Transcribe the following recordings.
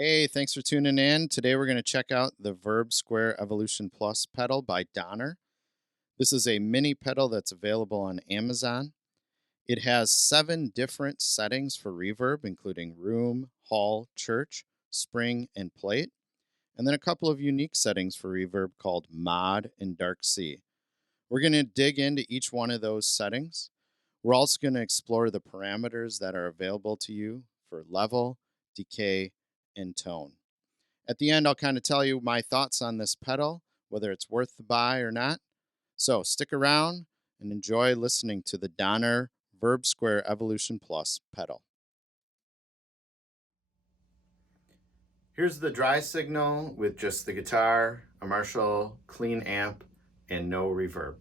Hey, thanks for tuning in. Today we're going to check out the Verb Square Evolution Plus pedal by Donner. This is a mini pedal that's available on Amazon. It has 7 different settings for reverb, including room, hall, church, spring, and plate, and then a couple of unique settings for reverb called mod and dark C. We're going to dig into each one of those settings. We're also going to explore the parameters that are available to you for level, decay, and tone. At the end, I'll kind of tell you my thoughts on this pedal, whether it's worth the buy or not. So stick around and enjoy listening to the Donner Verb Square Evolution Plus pedal. Here's the dry signal with just the guitar, a Marshall clean amp, and no reverb.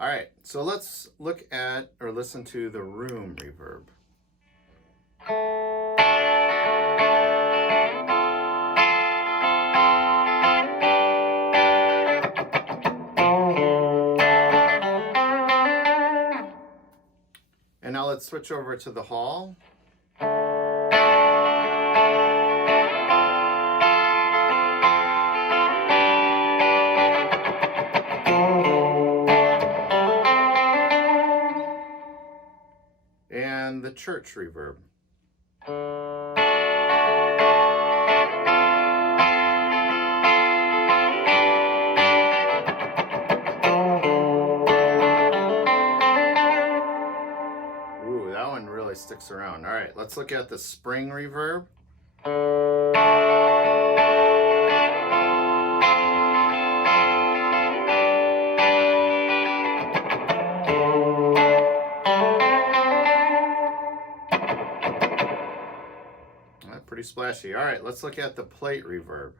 All right, so let's look at or listen to the room reverb. And now let's switch over to the hall. And the church reverb. Ooh, that one really sticks around. All right, let's look at the spring reverb. Pretty splashy. All right, let's look at the plate reverb.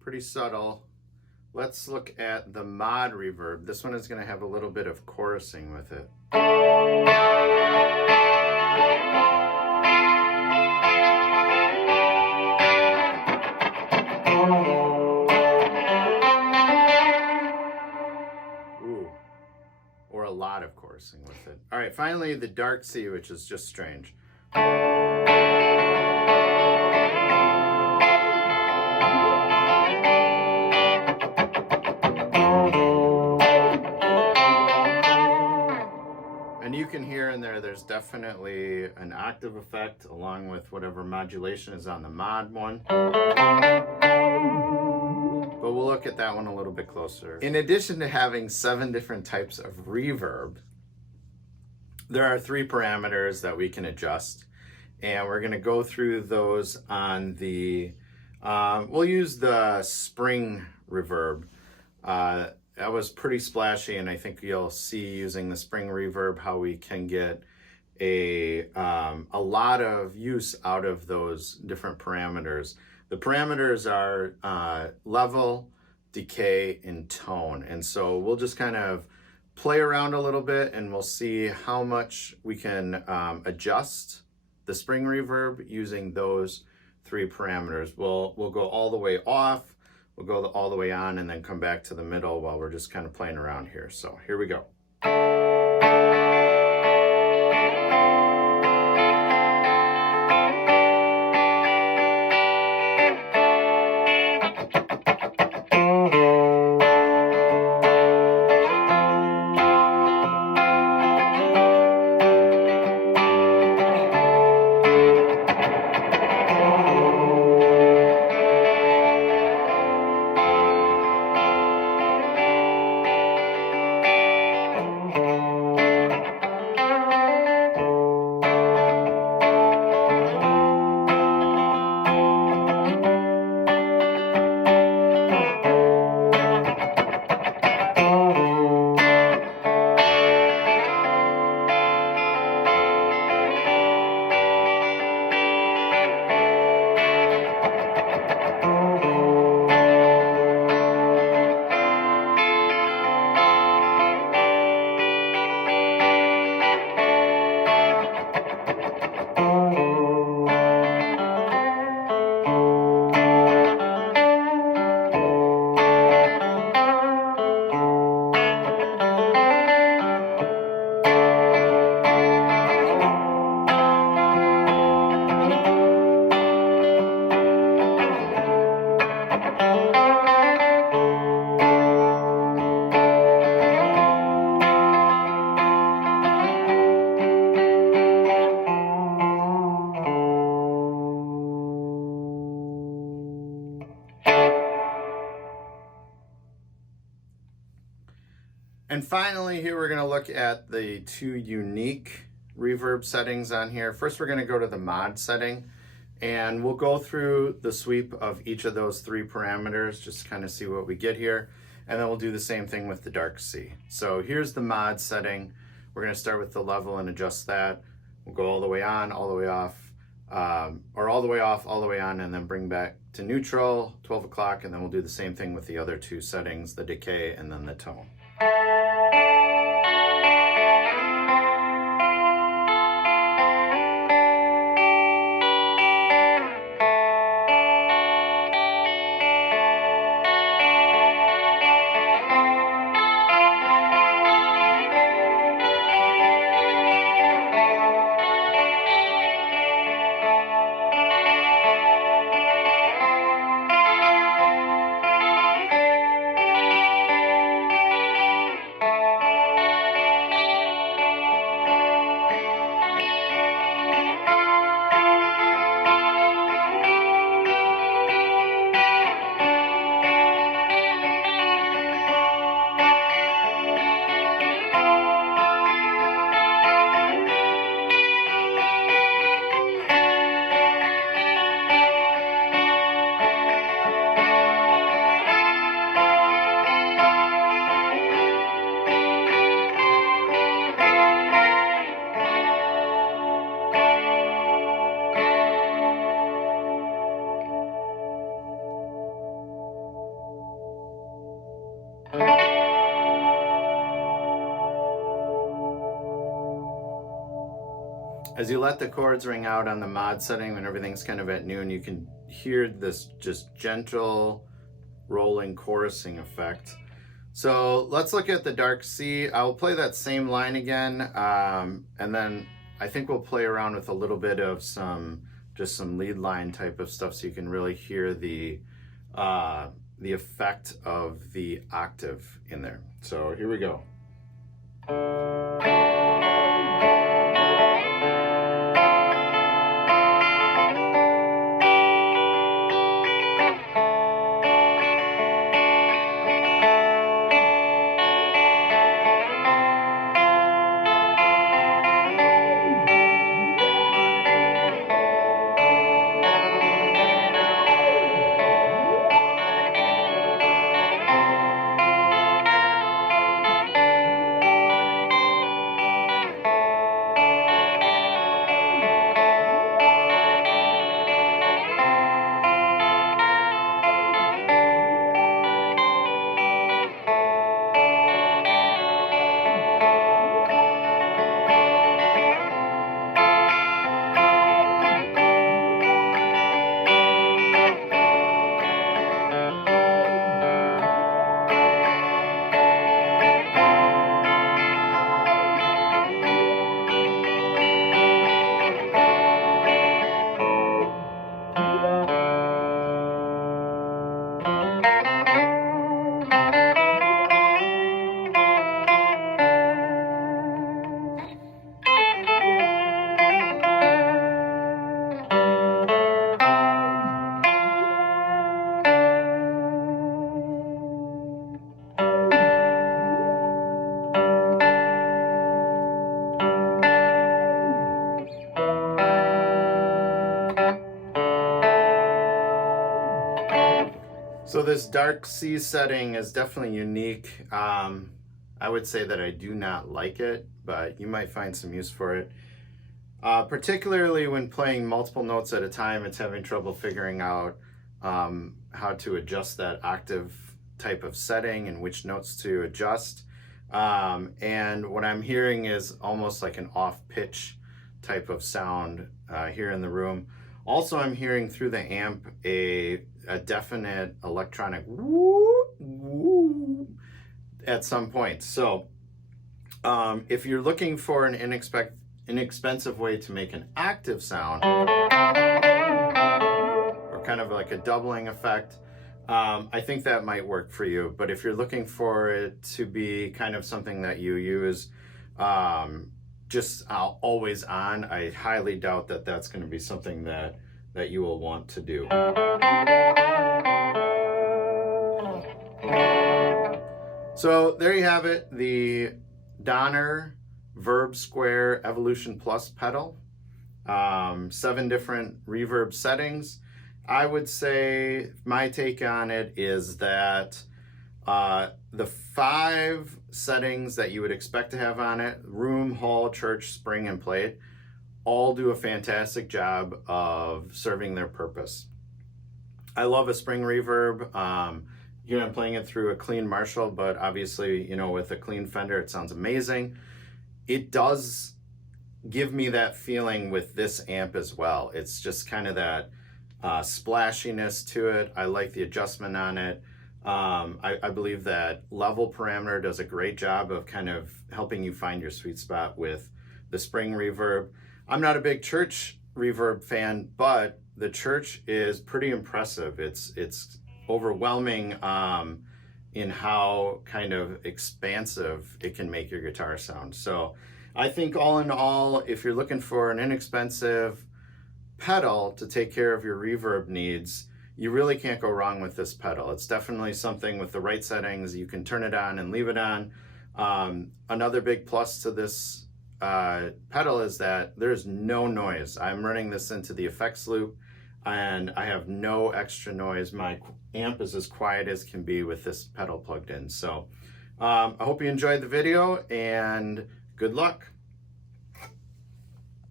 Pretty subtle. Let's look at the mod reverb. This one is going to have a little bit of chorusing with it. Ooh, or a lot of chorusing with it. All right, finally the dark C, which is just strange. And you can hear in there's definitely an octave effect along with whatever modulation is on the mod one. But we'll look at that one a little bit closer. In addition to having 7 different types of reverb, there are 3 parameters that we can adjust. And we're gonna go through those on the, we'll use the spring reverb. That was pretty splashy, and I think you'll see using the spring reverb how we can get a lot of use out of those different parameters. The parameters are level, decay, and tone. And so we'll just kind of play around a little bit and we'll see how much we can adjust the spring reverb using those 3 parameters. We'll go all the way off, we'll go all the way on, and then come back to the middle while we're just kind of playing around here. So here we go. And finally here we're going to look at the two unique reverb settings on here. First we're going to go to the mod setting, and we'll go through the sweep of each of those three parameters just to kind of see what we get here. And then we'll do the same thing with the dark C. So here's the mod setting. We're going to start with the level and adjust that. We'll go all the way on, all the way off, or all the way off, all the way on, and then bring back to neutral, 12 o'clock, and then we'll do the same thing with the other two settings, the decay and then the tone. As you let the chords ring out on the mod setting when everything's kind of at noon, you can hear this just gentle rolling chorusing effect. So let's look at the dark C. I'll play that same line again, and then I think we'll play around with a little bit of just some lead line type of stuff so you can really hear the effect of the octave in there. So here we go. So this dark C setting is definitely unique. I would say that I do not like it, but you might find some use for it. Particularly when playing multiple notes at a time, it's having trouble figuring out how to adjust that octave type of setting and which notes to adjust. And what I'm hearing is almost like an off-pitch type of sound here in the room. Also, I'm hearing through the amp a definite electronic woo, woo at some point. So if you're looking for an inexpensive way to make an octave sound, or kind of like a doubling effect, I think that might work for you. But if you're looking for it to be kind of something that you use just always on, I highly doubt that that's going to be something that you will want to do. So there you have it, the Donner Verb Square Evolution Plus pedal. 7 different reverb settings. I would say my take on it is that the 5 settings that you would expect to have on it, room, hall, church, spring, and plate, all do a fantastic job of serving their purpose. I love a spring reverb. You know, I'm playing it through a clean Marshall, but obviously, you know, with a clean Fender, it sounds amazing. It does give me that feeling with this amp as well. It's just kind of that splashiness to it. I like the adjustment on it. I believe that level parameter does a great job of kind of helping you find your sweet spot with the spring reverb. I'm not a big church reverb fan, but the church is pretty impressive. It's overwhelming in how kind of expansive it can make your guitar sound. So I think all in all, if you're looking for an inexpensive pedal to take care of your reverb needs, you really can't go wrong with this pedal. It's definitely something with the right settings. You can turn it on and leave it on. Another big plus to this pedal is that there's no noise. I'm running this into the effects loop and I have no extra noise. My amp is as quiet as can be with this pedal plugged in. So I hope you enjoyed the video and good luck.